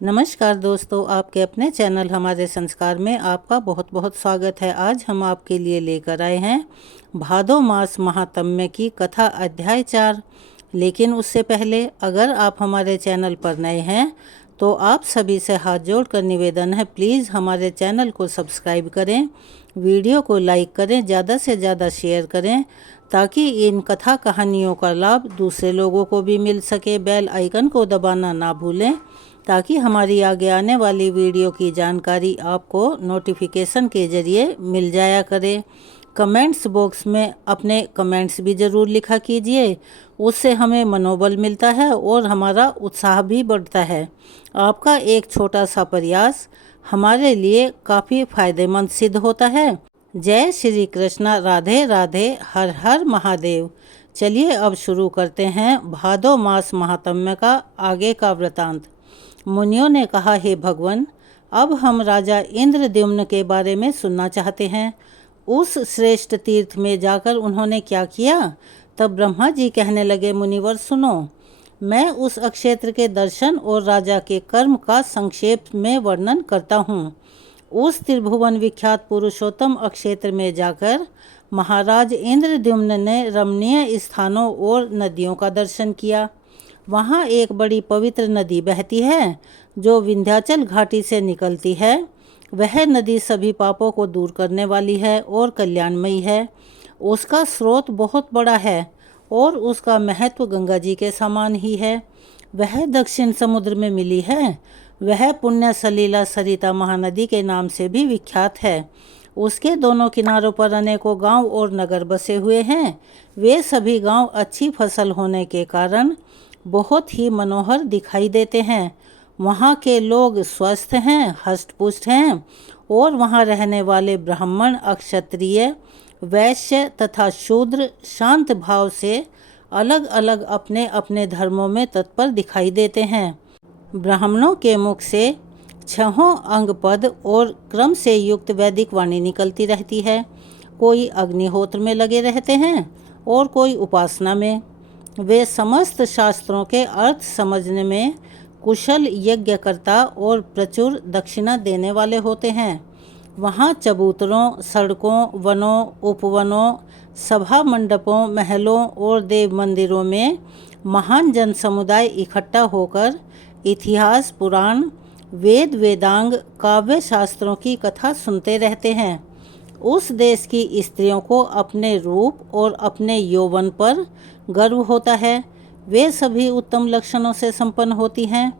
नमस्कार दोस्तों, आपके अपने चैनल हमारे संस्कार में आपका बहुत बहुत स्वागत है। आज हम आपके लिए लेकर आए हैं भादो मास महात्म्य की कथा अध्याय 4। लेकिन उससे पहले अगर आप हमारे चैनल पर नए हैं तो आप सभी से हाथ जोड़कर निवेदन है, प्लीज़ हमारे चैनल को सब्सक्राइब करें, वीडियो को लाइक करें, ज़्यादा से ज़्यादा शेयर करें ताकि इन कथा कहानियों का लाभ दूसरे लोगों को भी मिल सके। बेल आइकन को दबाना ना भूलें ताकि हमारी आगे आने वाली वीडियो की जानकारी आपको नोटिफिकेशन के ज़रिए मिल जाया करे। कमेंट्स बॉक्स में अपने कमेंट्स भी ज़रूर लिखा कीजिए, उससे हमें मनोबल मिलता है और हमारा उत्साह भी बढ़ता है। आपका एक छोटा सा प्रयास हमारे लिए काफ़ी फायदेमंद सिद्ध होता है। जय श्री कृष्ण, राधे राधे, हर हर महादेव। चलिए अब शुरू करते हैं भादो मास महात्म्य का आगे का वृतांत। मुनियों ने कहा, हे भगवान, अब हम राजा इंद्रद्युम्न के बारे में सुनना चाहते हैं। उस श्रेष्ठ तीर्थ में जाकर उन्होंने क्या किया? तब ब्रह्मा जी कहने लगे, मुनिवर सुनो, मैं उस अक्षेत्र के दर्शन और राजा के कर्म का संक्षेप में वर्णन करता हूँ। उस त्रिभुवन विख्यात पुरुषोत्तम अक्षेत्र में जाकर महाराज इंद्रद्युम्न ने रमणीय स्थानों और नदियों का दर्शन किया। वहाँ एक बड़ी पवित्र नदी बहती है जो विंध्याचल घाटी से निकलती है। वह नदी सभी पापों को दूर करने वाली है और कल्याणमयी है। उसका स्रोत बहुत बड़ा है और उसका महत्व गंगा जी के समान ही है। वह दक्षिण समुद्र में मिली है। वह पुण्य सलीला सरिता महानदी के नाम से भी विख्यात है। उसके दोनों किनारों पर अनेकों गांव और नगर बसे हुए हैं। वे सभी गांव अच्छी फसल होने के कारण बहुत ही मनोहर दिखाई देते हैं। वहाँ के लोग स्वस्थ हैं, हष्ट-पुष्ट हैं और वहाँ रहने वाले ब्राह्मण, क्षत्रिय, वैश्य तथा शूद्र शांत भाव से अलग अलग अपने अपने धर्मों में तत्पर दिखाई देते हैं। ब्राह्मणों के मुख से 6 अंग पद और क्रम से युक्त वैदिक वाणी निकलती रहती है। कोई अग्निहोत्र में लगे रहते हैं और कोई उपासना में। वे समस्त शास्त्रों के अर्थ समझने में कुशल यज्ञकर्ता और प्रचुर दक्षिणा देने वाले होते हैं। वहाँ चबूतरों, सड़कों, वनों, उपवनों, सभा मंडपों, महलों और देव मंदिरों में महान जन समुदाय इकट्ठा होकर इतिहास, पुराण, वेद, वेदांग, काव्य शास्त्रों की कथा सुनते रहते हैं। उस देश की स्त्रियों को अपने रूप और अपने यौवन पर गर्व होता है। वे सभी उत्तम लक्षणों से संपन्न होती हैं।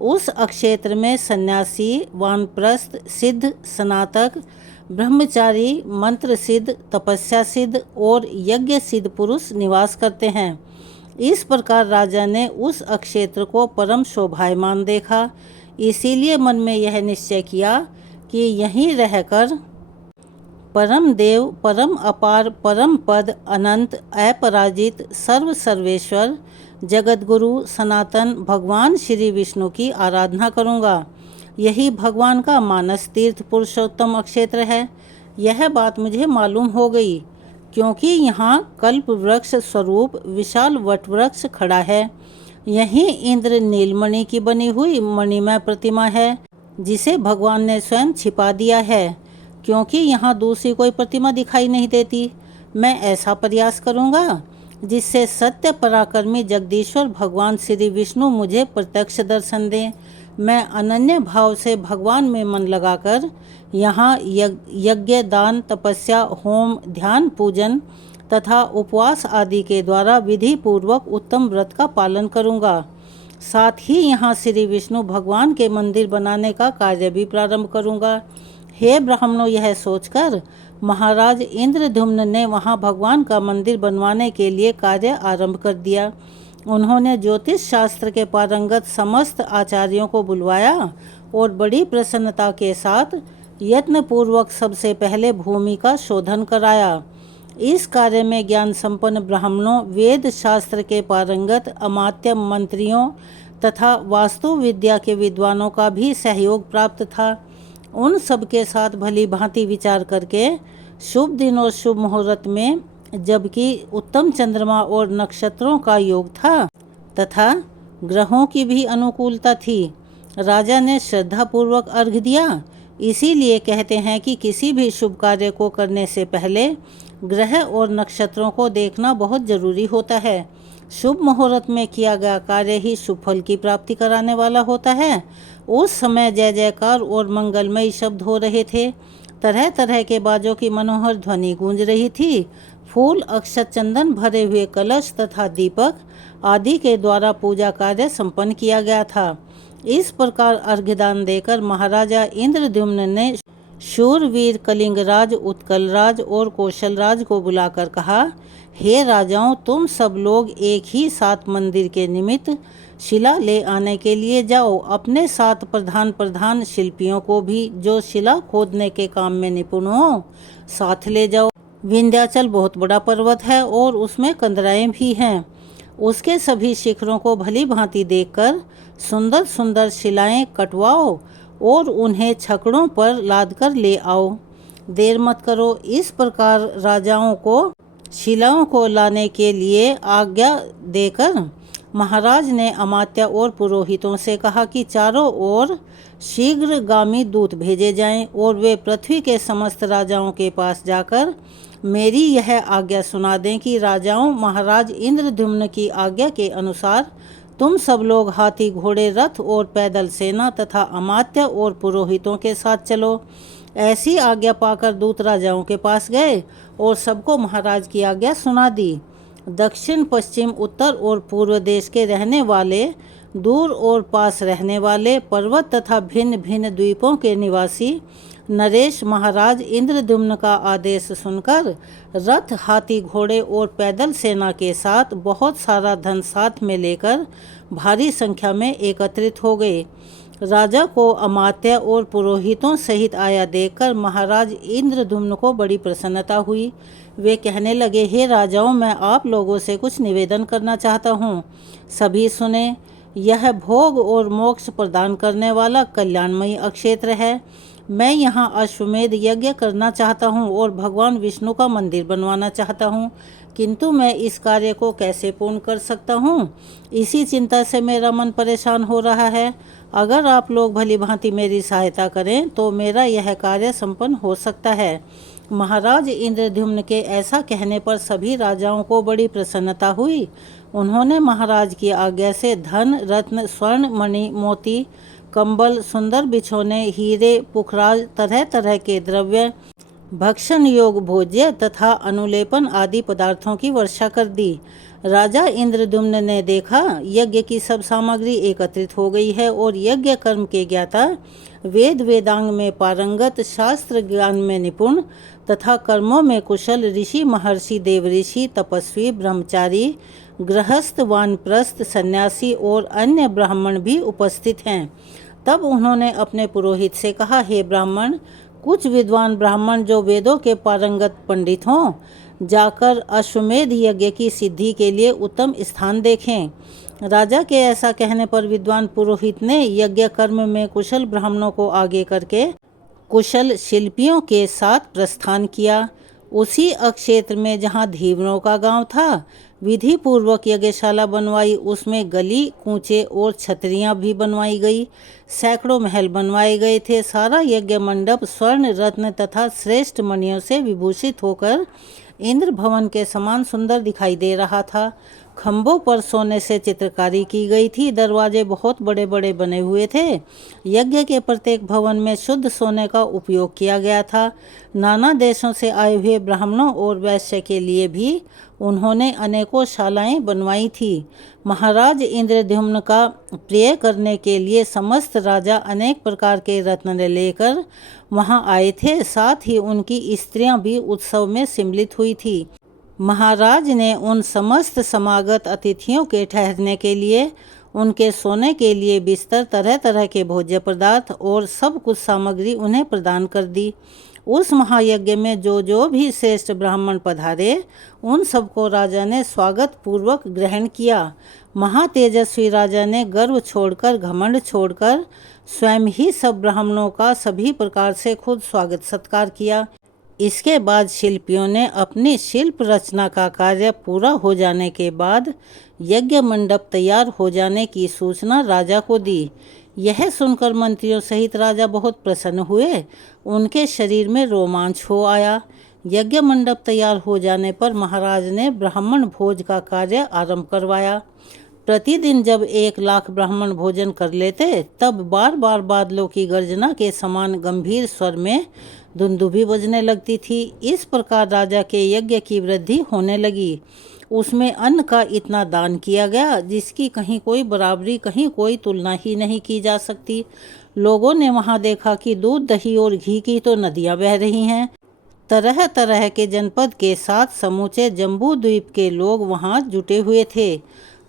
उस अक्षेत्र में सन्यासी, वानप्रस्थ, सिद्ध, स्नातक, ब्रह्मचारी, मंत्र सिद्ध, तपस्या सिद्ध और यज्ञ सिद्ध पुरुष निवास करते हैं। इस प्रकार राजा ने उस अक्षेत्र को परम शोभायमान देखा। इसीलिए मन में यह निश्चय किया कि यहीं रहकर परम देव, परम अपार, परम पद, अनंत, अपराजित, सर्व सर्वेश्वर, जगत गुरु, सनातन भगवान श्री विष्णु की आराधना करूँगा। यही भगवान का मानस तीर्थ पुरुषोत्तम अक्षेत्र है। यह बात मुझे मालूम हो गई क्योंकि यहाँ कल्प वृक्ष स्वरूप विशाल वट वृक्ष खड़ा है। यहीं इंद्र नीलमणि की बनी हुई मणिमय प्रतिमा है जिसे भगवान ने स्वयं छिपा दिया है, क्योंकि यहाँ दूसरी कोई प्रतिमा दिखाई नहीं देती। मैं ऐसा प्रयास करूँगा जिससे सत्य पराक्रमी जगदीश्वर भगवान श्री विष्णु मुझे प्रत्यक्ष दर्शन दें। मैं अनन्य भाव से भगवान में मन लगाकर यहाँ यज्ञ, दान, तपस्या, होम, ध्यान, पूजन तथा उपवास आदि के द्वारा विधि पूर्वक उत्तम व्रत का पालन करूँगा। साथ ही यहाँ श्री विष्णु भगवान के मंदिर बनाने का कार्य भी प्रारंभ करूँगा। हे ब्राह्मणों, यह सोचकर महाराज इंद्रद्युम्न ने वहाँ भगवान का मंदिर बनवाने के लिए कार्य आरंभ कर दिया। उन्होंने ज्योतिष शास्त्र के पारंगत समस्त आचार्यों को बुलवाया और बड़ी प्रसन्नता के साथ यत्नपूर्वक सबसे पहले भूमि का शोधन कराया। इस कार्य में ज्ञान संपन्न ब्राह्मणों, वेद शास्त्र के पारंगत अमात्य मंत्रियों तथा वास्तु विद्या के विद्वानों का भी सहयोग प्राप्त था। उन सब के साथ भली भांति विचार करके शुभ दिन और शुभ मुहूर्त में, जबकि उत्तम चंद्रमा और नक्षत्रों का योग था तथा ग्रहों की भी अनुकूलता थी, राजा ने श्रद्धापूर्वक अर्घ्य दिया। इसीलिए कहते हैं कि किसी भी शुभ कार्य को करने से पहले ग्रह और नक्षत्रों को देखना बहुत जरूरी होता है। शुभ मुहूर्त में किया गया कार्य ही शुभ फल की प्राप्ति कराने वाला होता है। उस समय जय जयकार और मंगलमयी शब्द हो रहे थे। तरह तरह के बाजों की मनोहर ध्वनि गूंज रही थी। फूल, अक्षत, चंदन भरे हुए कलश तथा दीपक आदि के द्वारा पूजा कार्य संपन्न किया गया था। इस प्रकार अर्घ्यदान देकर महाराजा इंद्रद्युम्न ने शूरवीर कलिंगराज, उत्कलराज और कौशलराज को बुलाकर कहा, हे राजाओं, तुम सब लोग एक ही साथ मंदिर के निमित्त शिला ले आने के लिए जाओ। अपने साथ प्रधान शिल्पियों को भी, जो शिला खोदने के काम में निपुण हो, साथ ले जाओ। विंध्याचल बहुत बड़ा पर्वत है और उसमें कंदराएं भी हैं। उसके सभी शिखरों को भली भांति देखकर सुंदर सुंदर शिलाएं कटवाओ और उन्हें छकड़ों पर लादकर ले आओ। देर मत करो। इस प्रकार राजाओं को शिलाओं को लाने के लिए आज्ञा देकर महाराज ने अमात्य और पुरोहितों से कहा कि चारों ओर शीघ्रगामी दूत भेजे जाएं और वे पृथ्वी के समस्त राजाओं के पास जाकर मेरी यह आज्ञा सुना दें कि राजाओं, महाराज इंद्रद्युम्न की आज्ञा के अनुसार तुम सब लोग हाथी, घोड़े, रथ और पैदल सेना तथा अमात्य और पुरोहितों के साथ चलो। ऐसी आज्ञा पाकर दूत राजाओं के पास गए और सबको महाराज की आज्ञा सुना दी। दक्षिण, पश्चिम, उत्तर और पूर्व देश के रहने वाले, दूर और पास रहने वाले, पर्वत तथा भिन्न भिन्न द्वीपों के निवासी नरेश महाराज इंद्रद्युम्न का आदेश सुनकर रथ, हाथी, घोड़े और पैदल सेना के साथ बहुत सारा धन साथ में लेकर भारी संख्या में एकत्रित हो गए। राजा को अमात्य और पुरोहितों सहित आया देखकर महाराज इंद्रद्युम्न को बड़ी प्रसन्नता हुई। वे कहने लगे, हे राजाओं, मैं आप लोगों से कुछ निवेदन करना चाहता हूँ। सभी सुने। यह भोग और मोक्ष प्रदान करने वाला कल्याणमयी अक्षेत्र है। मैं यहाँ अश्वमेध यज्ञ करना चाहता हूँ और भगवान विष्णु का मंदिर बनवाना चाहता हूँ, किंतु मैं इस कार्य को कैसे पूर्ण कर सकता हूँ, इसी चिंता से मेरा मन परेशान हो रहा है। अगर आप लोग भली भांति मेरी सहायता करें तो मेरा यह कार्य संपन्न हो सकता है। महाराज इंद्रद्युम्न के ऐसा कहने पर सभी राजाओं को बड़ी प्रसन्नता हुई। उन्होंने महाराज की आज्ञा से धन, रत्न, स्वर्ण, मणि, मोती, कंबल, सुंदर बिछौने, हीरे, पुखराज, तरह तरह के द्रव्य, भक्षण योग्य भोज्य तथा अनुलेपन आदि पदार्थों की वर्षा कर दी। राजा इंद्रद्युम्न ने देखा यज्ञ की सब सामग्री एकत्रित हो गई है और यज्ञ कर्म के ज्ञाता, वेद वेदांग में पारंगत, शास्त्र ज्ञान में निपुण तथा कर्मों में कुशल ऋषि, महर्षि, देवऋषि, तपस्वी, ब्रह्मचारी, गृहस्थ, वानप्रस्थ, सन्यासी और अन्य ब्राह्मण भी उपस्थित हैं। तब उन्होंने अपने पुरोहित से कहा, हे ब्राह्मण, कुछ विद्वान ब्राह्मण जो वेदों के पारंगत पंडित हों, जाकर अश्वमेध यज्ञ की सिद्धि के लिए उत्तम स्थान देखें। राजा के ऐसा कहने पर विद्वान पुरोहित ने यज्ञ कर्म में कुशल ब्राह्मणों को आगे करके कुशल शिल्पियों के साथ प्रस्थान किया। उसी अक्षेत्र में जहाँ धीवरों का गांव था, विधि पूर्वक यज्ञशाला बनवाई। उसमें गली, कूचे और छतरियां भी बनवाई गई। सैकड़ों महल बनवाए गए थे। सारा यज्ञ मंडप स्वर्ण, रत्न तथा श्रेष्ठ मणियों से विभूषित होकर इंद्र भवन के समान सुंदर दिखाई दे रहा था। खंभों पर सोने से चित्रकारी की गई थी। दरवाजे बहुत बड़े बड़े बने हुए थे। यज्ञ के प्रत्येक भवन में शुद्ध सोने का उपयोग किया गया था। नाना देशों से आए हुए ब्राह्मणों और वैश्य के लिए भी उन्होंने अनेकों शालाएं बनवाई थी। महाराज इंद्रद्युम्न का प्रिय करने के लिए समस्त राजा अनेक प्रकार के रत्न लेकर वहां आए थे। साथ ही उनकी स्त्रियां भी उत्सव में सम्मिलित हुई थी। महाराज ने उन समस्त समागत अतिथियों के ठहरने के लिए, उनके सोने के लिए बिस्तर, तरह तरह के भोज्य पदार्थ और सब कुछ सामग्री उन्हें प्रदान कर दी। उस महायज्ञ में जो भी श्रेष्ठ ब्राह्मण पधारे, उन सबको राजा ने स्वागत पूर्वक ग्रहण किया। महातेजस्वी राजा ने गर्व छोड़कर, घमंड छोड़कर स्वयं ही सब ब्राह्मणों का सभी प्रकार से खुद स्वागत सत्कार किया। इसके बाद शिल्पियों ने अपनी शिल्प रचना का कार्य पूरा हो जाने के बाद यज्ञ मंडप तैयार हो जाने की सूचना राजा को दी। यह सुनकर मंत्रियों सहित राजा बहुत प्रसन्न हुए। उनके शरीर में रोमांच हो आया। यज्ञ मंडप तैयार हो जाने पर महाराज ने ब्राह्मण भोज का कार्य आरंभ करवाया। प्रतिदिन जब 1,00,000 ब्राह्मण भोजन कर लेते, तब बार बार बादलों की गर्जना के समान गंभीर स्वर में दुंदुभी बजने लगती थी। इस प्रकार राजा के यज्ञ की वृद्धि होने लगी। उसमें अन्न का इतना दान किया गया जिसकी कहीं कोई बराबरी, कहीं कोई तुलना ही नहीं की जा सकती। लोगों ने वहां देखा कि दूध, दही और घी की तो नदियां बह रही हैं। तरह तरह के जनपद के साथ समूचे जम्बू द्वीप के लोग वहां जुटे हुए थे।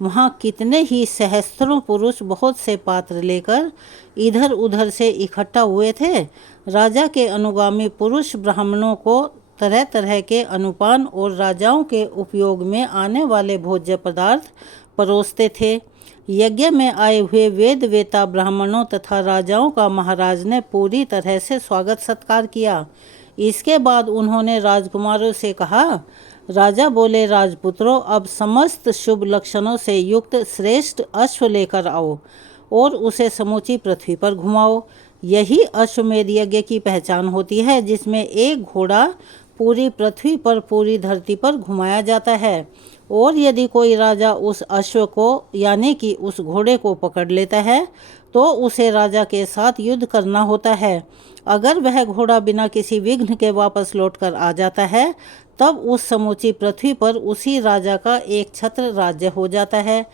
वहां कितने ही सहस्त्रों पुरुष बहुत से पात्र लेकर इधर उधर से इकट्ठा हुए थे। राजा के अनुगामी पुरुष ब्राह्मणों को तरह तरह के अनुपान और राजाओं के उपयोग में आने वाले भोज्य पदार्थ परोसते थे। यज्ञ में आए हुए वेद वेता ब्राह्मणों तथा राजाओं का महाराज ने पूरी तरह से स्वागत सत्कार किया। इसके बाद उन्होंने राजकुमारों से कहा, राजा बोले, राजपुत्रों, अब समस्त शुभ लक्षणों से युक्त श्रेष्ठ अश्व लेकर आओ और उसे समूची पृथ्वी पर घुमाओ। यही अश्वमेध यज्ञ की पहचान होती है, जिसमें एक घोड़ा पूरी पृथ्वी पर, पूरी धरती पर घुमाया जाता है। और यदि कोई राजा उस अश्व को यानी कि उस घोड़े को पकड़ लेता है तो उसे राजा के साथ युद्ध करना होता है। अगर वह घोड़ा बिना किसी विघ्न के वापस लौटकर आ जाता है, तब उस समूची पृथ्वी पर उसी राजा का एक छत्र राज्य हो जाता है।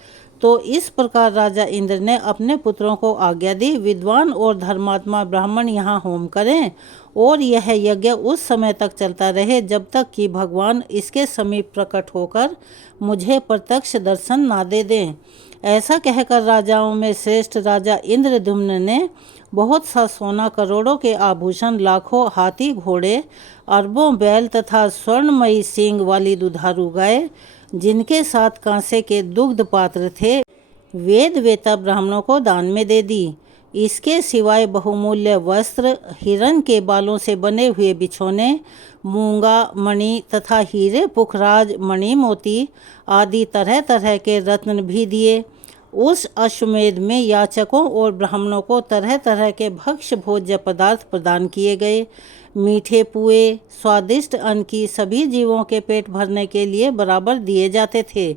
तो इस प्रकार राजा इंद्र ने अपने पुत्रों को आज्ञा दी, विद्वान और धर्मात्मा ब्राह्मण यहाँ होम करें और यह यज्ञ उस समय तक चलता रहे जब तक कि भगवान इसके समीप प्रकट होकर मुझे प्रत्यक्ष दर्शन ना दे दें। ऐसा कहकर राजाओं में श्रेष्ठ राजा इंद्रद्युम्न ने बहुत सा सोना, करोड़ों के आभूषण, लाखों हाथी घोड़े, अरबों बैल तथा स्वर्णमयी सींग वाली दुधारू गाय, जिनके साथ कांसे के दुग्ध पात्र थे, वेद वेता ब्राह्मणों को दान में दे दी। इसके सिवाय बहुमूल्य वस्त्र, हिरण के बालों से बने हुए बिछौने, मूंगा मणि तथा हीरे, पुखराज, मणि, मोती आदि तरह तरह के रत्न भी दिए। उस अश्वमेध में याचकों और ब्राह्मणों को तरह तरह के भक्ष्य भोज्य पदार्थ प्रदान किए गए। मीठे पुए, स्वादिष्ट अन्न की सभी जीवों के पेट भरने के लिए बराबर दिए जाते थे।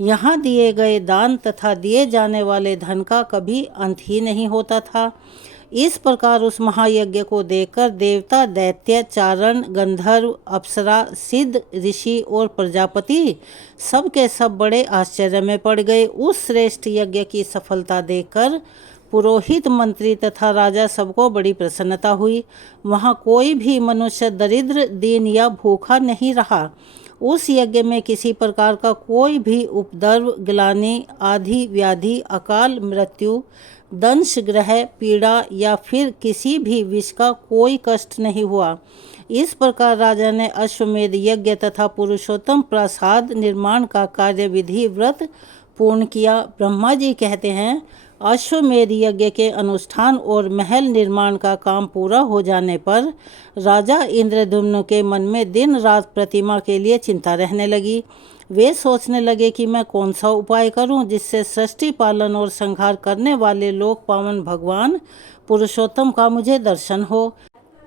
यहाँ दिए गए दान तथा दिए जाने वाले धन का कभी अंत ही नहीं होता था। इस प्रकार उस महायज्ञ को देखकर देवता, दैत्य, चारण, गंधर्व, अप्सरा, सिद्ध, ऋषि और प्रजापति सब के सब बड़े आश्चर्य में पड़ गए। उस श्रेष्ठ यज्ञ की सफलता देखकर पुरोहित, मंत्री तथा राजा सबको बड़ी प्रसन्नता हुई। वहाँ कोई भी मनुष्य दरिद्र, दीन या भूखा नहीं रहा। उस यज्ञ में किसी प्रकार का कोई भी उपद्रव, ग्लानि, आधि, व्याधि, अकाल मृत्यु, दंश, ग्रह, पीड़ा या फिर किसी भी विष का कोई कष्ट नहीं हुआ। इस प्रकार राजा ने अश्वमेध यज्ञ तथा पुरुषोत्तम प्रासाद निर्माण का कार्य विधि व्रत पूर्ण किया। ब्रह्मा जी कहते हैं, अश्वमेध यज्ञ के अनुष्ठान और महल निर्माण का काम पूरा हो जाने पर राजा इंद्रद्युम्न के मन में दिन रात प्रतिमा के लिए चिंता रहने लगी। वे सोचने लगे कि मैं कौन सा उपाय करूं जिससे सृष्टि पालन और संहार करने वाले लोक पावन भगवान पुरुषोत्तम का मुझे दर्शन हो।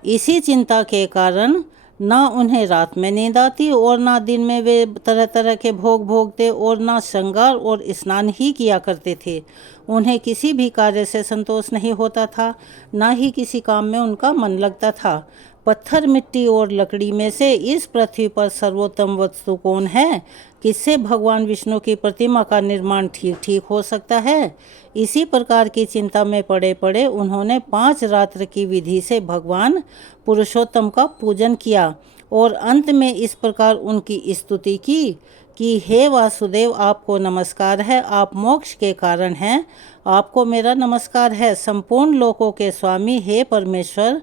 इसी चिंता के कारण ना उन्हें रात में नींद आती और ना दिन में वे तरह तरह के भोग भोगते और ना श्रृंगार और स्नान ही किया करते थे। उन्हें किसी भी कार्य से संतोष नहीं होता था, ना ही किसी काम में उनका मन लगता था। पत्थर, मिट्टी और लकड़ी में से इस पृथ्वी पर सर्वोत्तम वस्तु कौन है? किससे भगवान विष्णु की प्रतिमा का निर्माण ठीक ठीक हो सकता है? इसी प्रकार की चिंता में पड़े पड़े उन्होंने 5 रात्र की विधि से भगवान पुरुषोत्तम का पूजन किया और अंत में इस प्रकार उनकी स्तुति की कि हे वासुदेव, आपको नमस्कार है, आप मोक्ष के कारण हैं, आपको मेरा नमस्कार है। संपूर्ण लोकों के स्वामी हे परमेश्वर,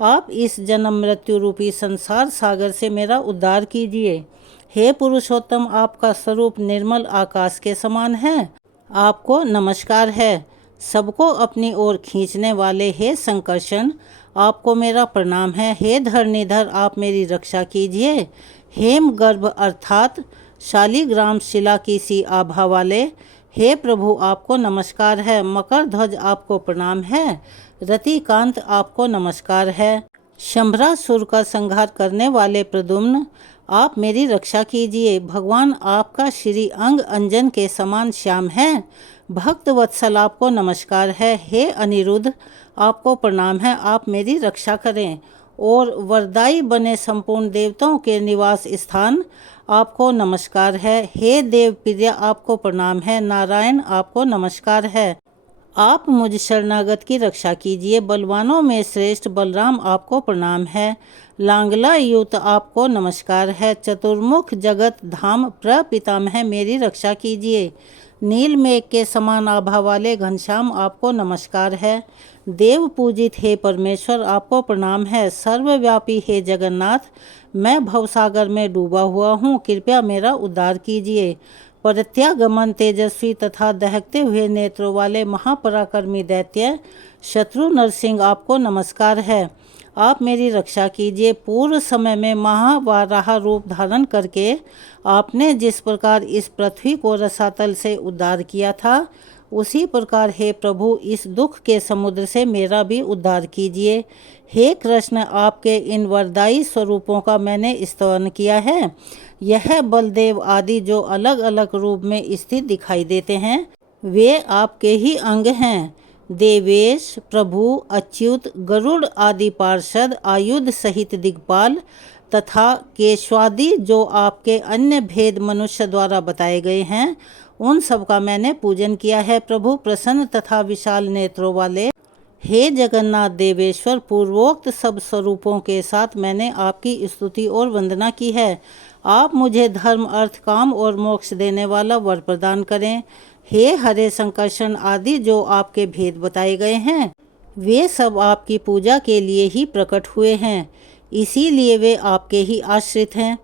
आप इस जन्म मृत्यु रूपी संसार सागर से मेरा उद्धार कीजिए। हे पुरुषोत्तम, आपका स्वरूप निर्मल आकाश के समान है, आपको नमस्कार है। सबको अपनी ओर खींचने वाले हे संकर्षण, आपको मेरा प्रणाम है। हे धरणीधर, आप मेरी रक्षा कीजिए। हेम गर्भ अर्थात शालिग्राम शिला की सी आभा वाले हे प्रभु आपको नमस्कार है। मकर ध्वज आपको प्रणाम है। रतिकांत आपको नमस्कार है। शंभरासुर का संहार करने वाले प्रद्युम्न आप मेरी रक्षा कीजिए। भगवान आपका श्री अंग अंजन के समान श्याम है। भक्त वत्सल आपको नमस्कार है। हे अनिरुद्ध आपको प्रणाम है, आप मेरी रक्षा करें। और वरदाई बने संपूर्ण देवताओं के निवास स्थान आपको नमस्कार है। हे देव प्रिय आपको प्रणाम है। नारायण आपको नमस्कार है। आप मुझ शरणागत की रक्षा कीजिए। बलवानों में श्रेष्ठ बलराम आपको प्रणाम है। लांगला युत आपको नमस्कार है। चतुर्मुख जगत धाम प्रपितामह मेरी रक्षा कीजिए। नील मेघ के समान आभा वाले घनश्याम आपको नमस्कार है। देव पूजित हे परमेश्वर आपको प्रणाम है। सर्वव्यापी हे जगन्नाथ मैं भवसागर में डूबा हुआ हूँ, कृपया मेरा उद्धार कीजिए। प्रत्यागमन तेजस्वी तथा दहकते हुए नेत्रों वाले महापराक्रमी दैत्य शत्रु नरसिंह आपको नमस्कार है, आप मेरी रक्षा कीजिए। पूर्व समय में महावाराह रूप धारण करके आपने जिस प्रकार इस पृथ्वी को रसातल से उद्धार किया था, उसी प्रकार हे प्रभु इस दुख के समुद्र से मेरा भी उद्धार कीजिए। हे कृष्ण आपके इन वरदायी स्वरूपों का मैंने स्तवन किया है। यह बलदेव आदि जो अलग अलग रूप में स्थित दिखाई देते हैं, वे आपके ही अंग हैं। देवेश प्रभु अच्युत गरुड़ आदि पार्षद आयुध सहित दिग्पाल तथा केशवादि जो आपके अन्य भेद मनुष्य द्वारा बताए गए हैं, उन सब का मैंने पूजन किया है। प्रभु प्रसन्न तथा विशाल नेत्रों वाले हे जगन्नाथ देवेश्वर पूर्वोक्त सब स्वरूपों के साथ मैंने आपकी स्तुति और वंदना की है। आप मुझे धर्म अर्थ काम और मोक्ष देने वाला वर प्रदान करें। हे हरे संकर्षण आदि जो आपके भेद बताए गए हैं, वे सब आपकी पूजा के लिए ही प्रकट हुए हैं, इसीलिए वे आपके ही आश्रित हैं।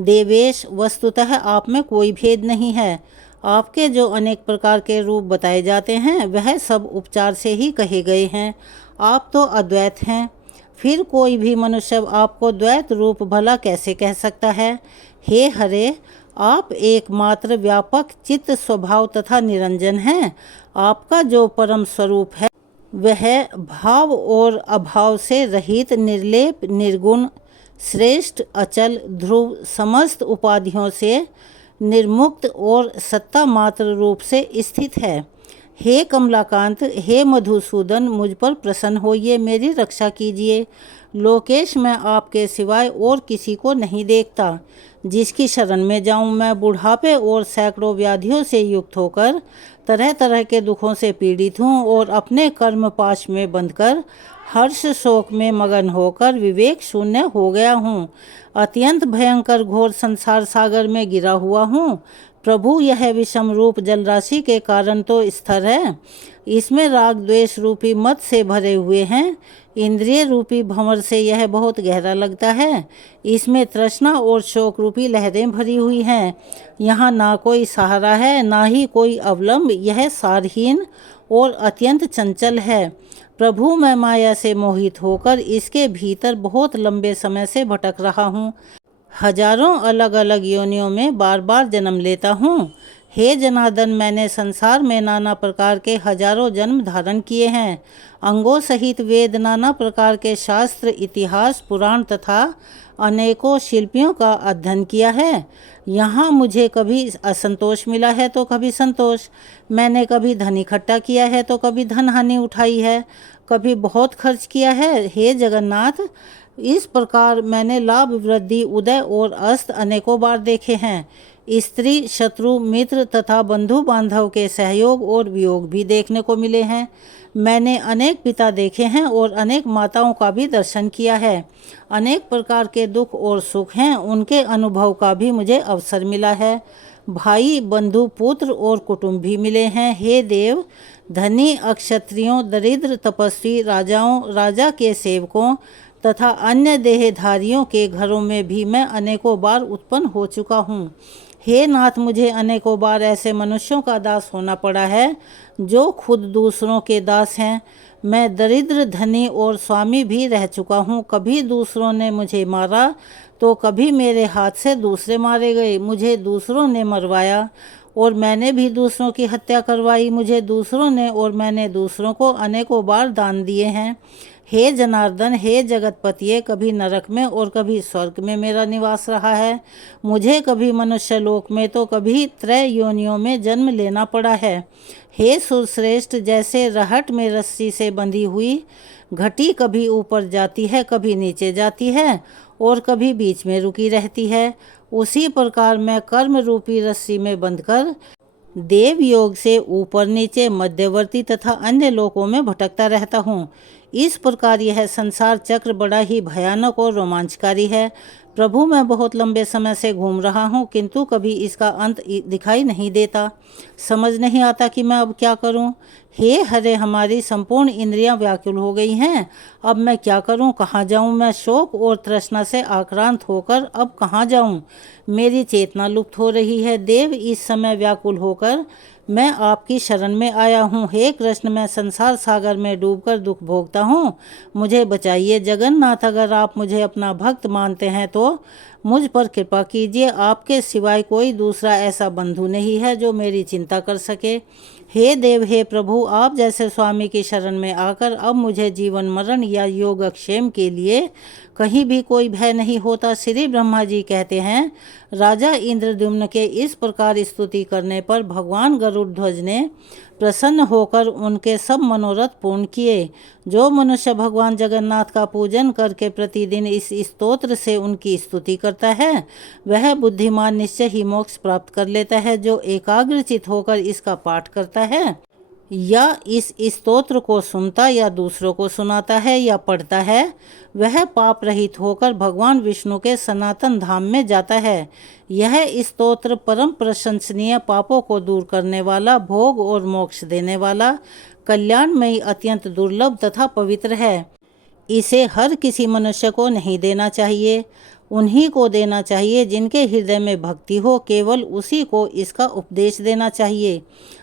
देवेश वस्तुतः आप में कोई भेद नहीं है। आपके जो अनेक प्रकार के रूप बताए जाते हैं, वह सब उपचार से ही कहे गए हैं। आप तो अद्वैत हैं, फिर कोई भी मनुष्य आपको द्वैत रूप भला कैसे कह सकता है। हे हरे आप एकमात्र व्यापक चित्त स्वभाव तथा निरंजन हैं। आपका जो परम स्वरूप है वह भाव और अभाव से रहित निर्लेप निर्गुण श्रेष्ठ अचल ध्रुव समस्त उपाधियों से निर्मुक्त और सत्ता मात्र रूप से स्थित है। हे कमलाकांत हे मधुसूदन मुझ पर प्रसन्न होइए, मेरी रक्षा कीजिए। लोकेश मैं आपके सिवाय और किसी को नहीं देखता। जिसकी शरण में जाऊं मैं बुढ़ापे और सैकड़ों व्याधियों से युक्त होकर तरह तरह के दुखों से पीड़ित हूँ और अपने कर्म पाश में बंधकर हर्ष शोक में मगन होकर विवेक शून्य हो गया हूँ। अत्यंत भयंकर घोर संसार सागर में गिरा हुआ हूँ। प्रभु यह विषम रूप जलराशि के कारण तो स्थिर है, इसमें राग द्वेष रूपी मत से भरे हुए हैं। इंद्रिय रूपी भंवर से यह बहुत गहरा लगता है। इसमें तृष्णा और शोक रूपी लहरें भरी हुई हैं। यहाँ ना कोई सहारा है, ना ही कोई अवलंब। यह सारहीन और अत्यंत चंचल है। प्रभु मैं माया से मोहित होकर इसके भीतर बहुत लंबे समय से भटक रहा हूँ। हजारों अलग अलग योनियों में बार बार जन्म लेता हूँ। हे जनार्दन मैंने संसार में नाना प्रकार के हजारों जन्म धारण किए हैं। अंगों सहित वेद नाना प्रकार के शास्त्र इतिहास पुराण तथा अनेकों शिल्पियों का अध्ययन किया है। यहाँ मुझे कभी असंतोष मिला है तो कभी संतोष। मैंने कभी धन इकट्ठा किया है तो कभी धन हानि उठाई है, कभी बहुत खर्च किया है। हे जगन्नाथ इस प्रकार मैंने लाभ वृद्धि उदय और अस्त अनेकों बार देखे हैं। स्त्री शत्रु मित्र तथा बंधु बांधव के सहयोग और वियोग भी देखने को मिले हैं। मैंने अनेक पिता देखे हैं और अनेक माताओं का भी दर्शन किया है। अनेक प्रकार के दुख और सुख हैं, उनके अनुभव का भी मुझे अवसर मिला है। भाई बंधु पुत्र और कुटुंब भी मिले हैं। हे देव धनी अक्षत्रियों दरिद्र तपस्वी राजाओं राजा के सेवकों तथा अन्य देहधारियों के घरों में भी मैं अनेकों बार उत्पन्न हो चुका हूँ। हे नाथ मुझे अनेकों बार ऐसे मनुष्यों का दास होना पड़ा है जो खुद दूसरों के दास हैं। मैं दरिद्र धनी और स्वामी भी रह चुका हूँ। कभी दूसरों ने मुझे मारा तो कभी मेरे हाथ से दूसरे मारे गए। मुझे दूसरों ने मरवाया और मैंने भी दूसरों की हत्या करवाई। मुझे दूसरों ने और मैंने दूसरों को अनेकों बार दान दिए हैं। हे जनार्दन, हे जगतपतिये, कभी नरक में और कभी स्वर्ग में मेरा निवास रहा है। मुझे कभी मनुष्य लोक में तो कभी त्रय योनियों में जन्म लेना पड़ा है। हे सुरश्रेष्ठ, जैसे रहट में रस्सी से बंधी हुई घटी कभी ऊपर जाती है, कभी नीचे जाती है और कभी बीच में रुकी रहती है, उसी प्रकार मैं कर्म रूपी रस्सी में बंधकर देव योग से ऊपर नीचे, मध्यवर्ती तथा अन्य लोकों में भटकता रहता हूँ। इस प्रकार यह संसार चक्र बड़ा ही भयानक और रोमांचकारी है। प्रभु, मैं बहुत लंबे समय से घूम रहा हूँ, किंतु कभी इसका अंत दिखाई नहीं देता। समझ नहीं आता कि मैं अब क्या करूँ। हे हरे, हमारी संपूर्ण इंद्रियां व्याकुल हो गई हैं। अब मैं क्या करूं, कहाँ जाऊं? मैं शोक और तृष्णा से आक्रांत होकर अब कहाँ जाऊं? मेरी चेतना लुप्त हो रही है। देव, इस समय व्याकुल होकर मैं आपकी शरण में आया हूँ। हे कृष्ण, मैं संसार सागर में डूबकर दुख भोगता हूँ, मुझे बचाइए। जगन्नाथ, अगर आप मुझे अपना भक्त मानते हैं तो मुझ पर कृपा कीजिए। आपके सिवाय कोई दूसरा ऐसा बंधु नहीं है जो मेरी चिंता कर सके। हे देव, हे प्रभु, आप जैसे स्वामी की शरण में आकर अब मुझे जीवन मरण या योगक्षेम के लिए कहीं भी कोई भय नहीं होता। श्री ब्रह्मा जी कहते हैं, राजा इंद्रद्युम्न के इस प्रकार स्तुति करने पर भगवान गरुड़ध्वज ने प्रसन्न होकर उनके सब मनोरथ पूर्ण किए। जो मनुष्य भगवान जगन्नाथ का पूजन करके प्रतिदिन इस स्तोत्र से उनकी स्तुति करता है, वह बुद्धिमान निश्चय ही मोक्ष प्राप्त कर लेता है। जो एकाग्रचित होकर इसका पाठ करता है या इस स्तोत्र को सुनता या दूसरों को सुनाता है या पढ़ता है, वह पाप रहित होकर भगवान विष्णु के सनातन धाम में जाता है। यह स्तोत्र परम प्रशंसनीय, पापों को दूर करने वाला, भोग और मोक्ष देने वाला, कल्याणमयी, अत्यंत दुर्लभ तथा पवित्र है। इसे हर किसी मनुष्य को नहीं देना चाहिए, उन्हीं को देना चाहिए जिनके हृदय में भक्ति हो। केवल उसी को इसका उपदेश देना चाहिए।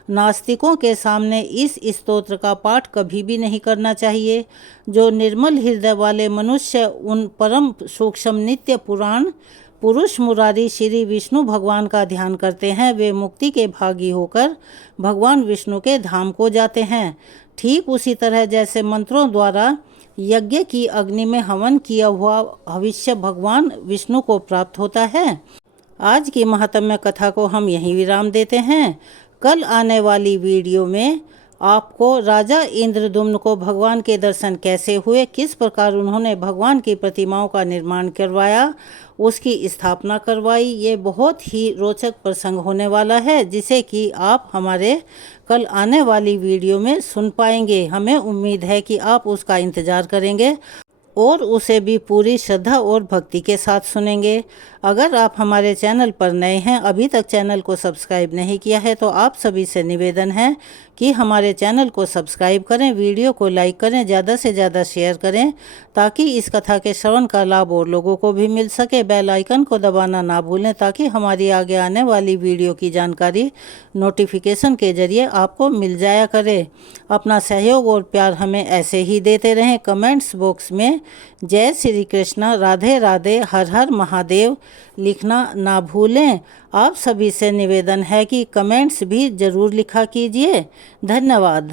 नास्तिकों के सामने इस स्तोत्र का पाठ कभी भी नहीं करना चाहिए। जो निर्मल हृदय वाले मनुष्य उन परम सूक्ष्म नित्य पुराण पुरुष मुरारी श्री विष्णु भगवान का ध्यान करते हैं, वे मुक्ति के भागी होकर भगवान विष्णु के धाम को जाते हैं। ठीक उसी तरह जैसे मंत्रों द्वारा यज्ञ की अग्नि में हवन किया हुआ भविष्य भगवान विष्णु को प्राप्त होता है। आज की महात्म्य कथा को हम यहीं विराम देते हैं। कल आने वाली वीडियो में आपको राजा इंद्रद्युम्न को भगवान के दर्शन कैसे हुए, किस प्रकार उन्होंने भगवान की प्रतिमाओं का निर्माण करवाया, उसकी स्थापना करवाई, ये बहुत ही रोचक प्रसंग होने वाला है, जिसे कि आप हमारे कल आने वाली वीडियो में सुन पाएंगे। हमें उम्मीद है कि आप उसका इंतज़ार करेंगे और उसे भी पूरी श्रद्धा और भक्ति के साथ सुनेंगे। अगर आप हमारे चैनल पर नए हैं, अभी तक चैनल को सब्सक्राइब नहीं किया है, तो आप सभी से निवेदन है कि हमारे चैनल को सब्सक्राइब करें, वीडियो को लाइक करें, ज़्यादा से ज़्यादा शेयर करें, ताकि इस कथा के श्रवण का लाभ और लोगों को भी मिल सके। बेल आइकन को दबाना ना भूलें, ताकि हमारी आगे आने वाली वीडियो की जानकारी नोटिफिकेशन के जरिए आपको मिल जाया करे। अपना सहयोग और प्यार हमें ऐसे ही देते रहें। कमेंट्स बॉक्स में जय श्री कृष्ण, राधे राधे, हर हर महादेव लिखना ना भूलें। आप सभी से निवेदन है कि कमेंट्स भी ज़रूर लिखा कीजिए। धन्यवाद।